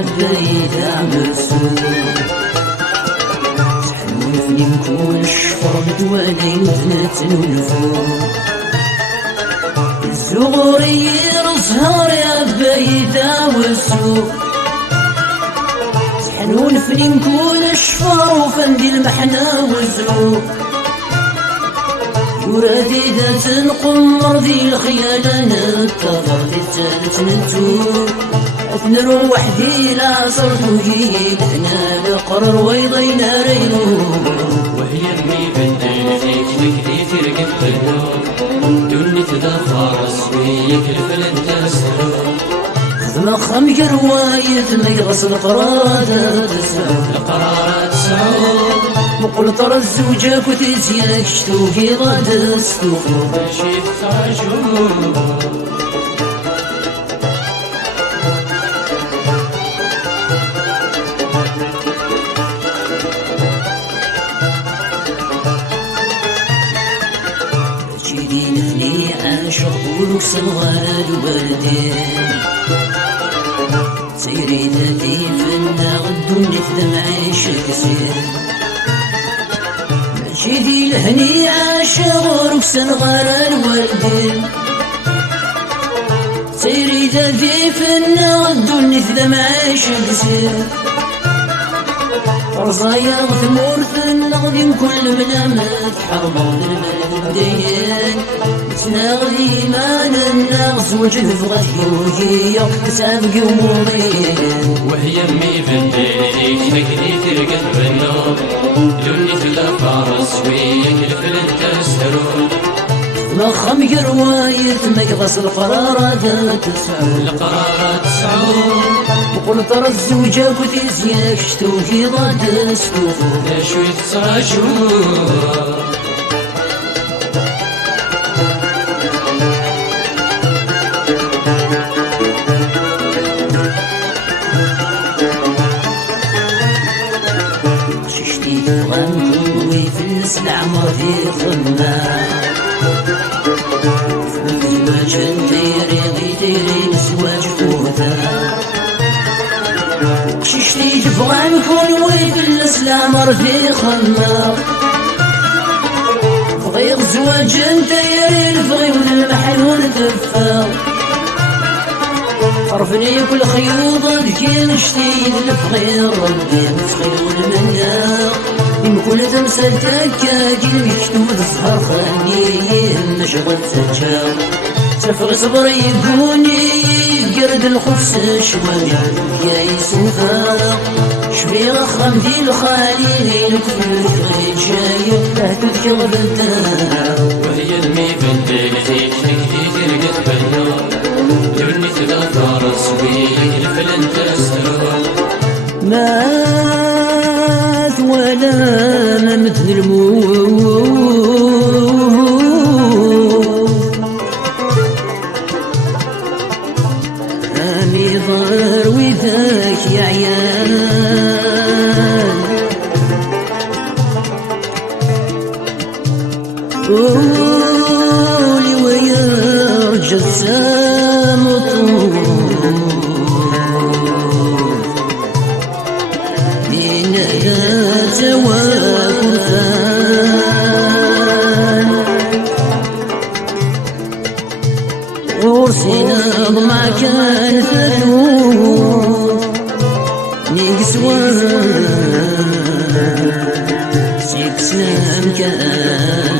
عبايدة مسوق تحلفني نكون الشفر مدوانين نتنولفو الزغورير زهر يا عبايدة مسوق تحلفني نكون الشفر وفندي المحنة والزروق ورادي ذات القمر ذي الخيال نتظر ذي الثالث نتوب نروح ذي لا صرت وجيد احنا لقرر ويضينا رينو وهي امي بنتين ذيك ذي ترقب بالنور دوني تدفر اسويك الفلن تسرو خدمة خمج رواية ميغص القرارات تسعود وقل ترى الزوجة كتزياك شتوكي غاد استوفو ماشي تتعجب جيديني عاشق ولوك صغار الوالدين سيري ذاتي فنا غدوني في دمعي شكسير جيدي لهني عاشق ولوك صغار الوالدين سيري ذاتي فنا غدوني في دمعي شكسير رزايا ثمور نغدم كل منامات حرمون المدين تناغدي ما ننغز وجه فغيوجية تسابقي ومورين وهي امي بنتين ذيك ترقد بالنور دوني تدفر اسويك الفلن تسرو مخم رواية ميغص القرارات تسعود وقل ترى الزوجة كتزياك شتوكي ضد استوفو شوي تتعجب ششتي غنكوي في العمر في خمام فوزواج ديري ديري نسواج فوتا ششتي تبغى نكون ويفلس العمر في خمام بغي زواج ديري البغي والمحل والدفا عرفني كل خيوط كي نشتي الفغير ربي مسخير والمنا من كل تمثال تكاكي مكتوب الزهر خاني مشغل تجاو سفر صبري يكوني قرد الخفس شوية يا يسوفا شبيغ خمدي الخالي الكل غير جاي تذكر بالدار وهي المي بنتين ذيك ترقد بالنور دوني تدفر اسويك الفلن تسرو مات ولا ما مثل الموت امي ضر وذاك يا عيال قولي ويا رجل سامطون غورسينا ضمع كان ثلوث نقسوان سيكسام كان